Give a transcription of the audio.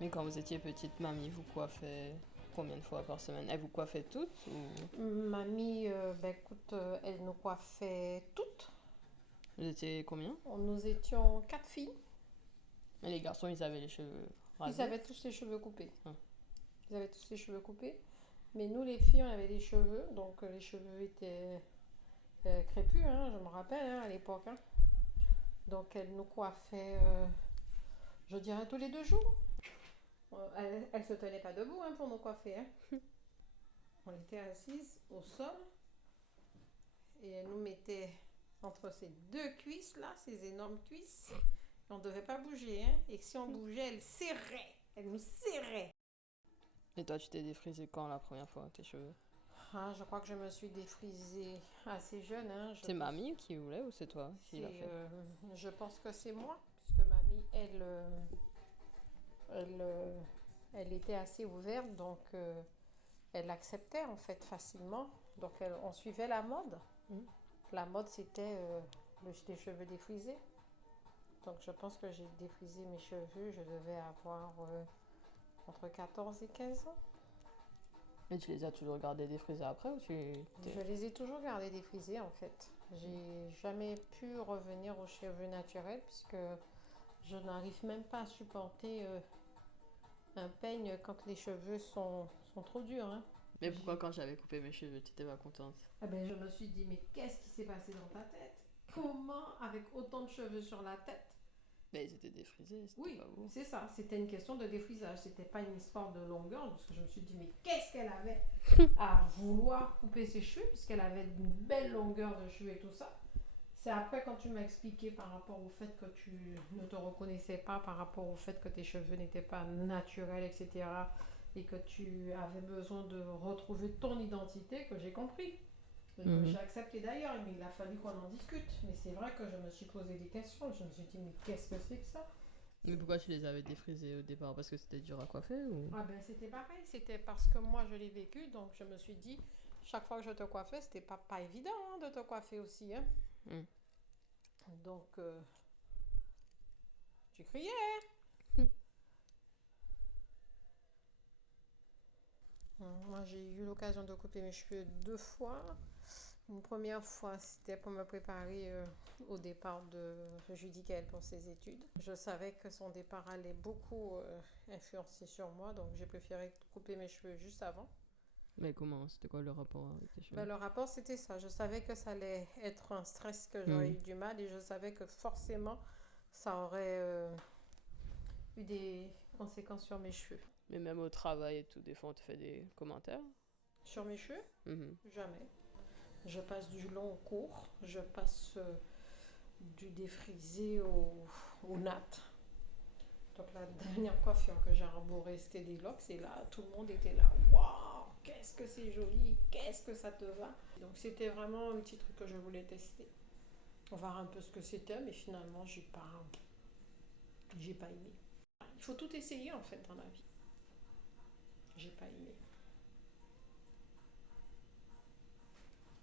Mais quand vous étiez petite, mamie vous coiffait combien de fois par semaine? Elle vous coiffait toutes ou Mamie, écoute, elle nous coiffait toutes. vous étiez combien? Nous étions 4 filles. Et les garçons, ils avaient les cheveux Ils rasés? avaient tous les cheveux coupés. Hum. Ils avaient tous les cheveux coupés. Mais nous, les filles, on avait des cheveux. Donc, les cheveux étaient crépus, hein, je me rappelle, hein, à l'époque. Hein. Donc, elle nous coiffait, je dirais, tous les 2 jours. Elle se tenait pas debout hein, pour nous coiffer. Hein. On était assises au sol. Et elle nous mettait entre ces 2 cuisses là, ces énormes cuisses. Et on ne devait pas bouger. Hein. Et si on bougeait, elle serrait. Elle nous serrait. Et toi, tu t'es défrisé quand la première fois tes cheveux? Ah, je crois que je me suis défrisée assez jeune. Hein. C'est mamie qui voulait ou c'est toi qui l'a fait? Je pense que c'est moi. Puisque mamie, elle, elle était assez ouverte. Donc, elle acceptait en fait facilement. Donc, on suivait la mode. Mm. La mode, c'était les cheveux défrisés. Donc, je pense que j'ai défrisé mes cheveux. Je devais avoir entre 14 et 15 ans. Et tu les as toujours gardés défrisés après ou Je les ai toujours gardés défrisés en fait. J'ai jamais pu revenir aux cheveux naturels puisque je n'arrive même pas à supporter un peigne quand les cheveux sont trop durs. Hein. Mais pourquoi quand j'avais coupé mes cheveux, tu étais pas contente? Ah ben, je me suis dit, mais qu'est-ce qui s'est passé dans ta tête? Comment, avec autant de cheveux sur la tête? Mais ils étaient défrisés, c'était Oui, pas beau. c'est ça. C'était une question de défrisage. C'était pas une histoire de longueur parce que je me suis dit, mais qu'est-ce qu'elle avait à vouloir couper ses cheveux puisqu'elle avait une belle longueur de cheveux et tout ça. C'est après quand tu m'as expliqué par rapport au fait que tu ne te reconnaissais pas, par rapport au fait que tes cheveux n'étaient pas naturels, etc. Et que tu avais besoin de retrouver ton identité que j'ai compris. Et que j'ai accepté d'ailleurs, mais il a fallu qu'on en discute. Mais c'est vrai que je me suis posé des questions. Je me suis dit, mais qu'est-ce que c'est que ça? Mais pourquoi tu les avais défrisés au départ? Parce que c'était dur à coiffer ou? Ah ben c'était pareil, c'était parce que moi je l'ai vécu, donc je me suis dit, chaque fois que je te coiffais, c'était pas évident hein, de te coiffer aussi. Hein. Mm. Donc tu criais. Moi j'ai eu l'occasion de couper mes cheveux 2 fois. Une première fois, c'était pour me préparer au départ de Judicaël pour ses études. Je savais que son départ allait beaucoup influencer sur moi, donc j'ai préféré couper mes cheveux juste avant. Mais comment? C'était quoi le rapport avec tes cheveux? Ben, le rapport, c'était ça. Je savais que ça allait être un stress que j'aurais eu du mal et je savais que forcément, ça aurait eu des conséquences sur mes cheveux. Mais même au travail et tout, des fois on te fait des commentaires? Sur mes cheveux, Mhm. jamais. Je passe du long au court. Je passe du défrisé au nat. Donc la dernière coiffure que j'ai rembourrée, c'était des locks. Et là, tout le monde était là. Waouh, qu'est-ce que c'est joli, qu'est-ce que ça te va. Donc c'était vraiment un petit truc que je voulais tester. Voir un peu ce que c'était, mais finalement, j'ai pas aimé. Il faut tout essayer en fait dans la vie. J'ai pas aimé.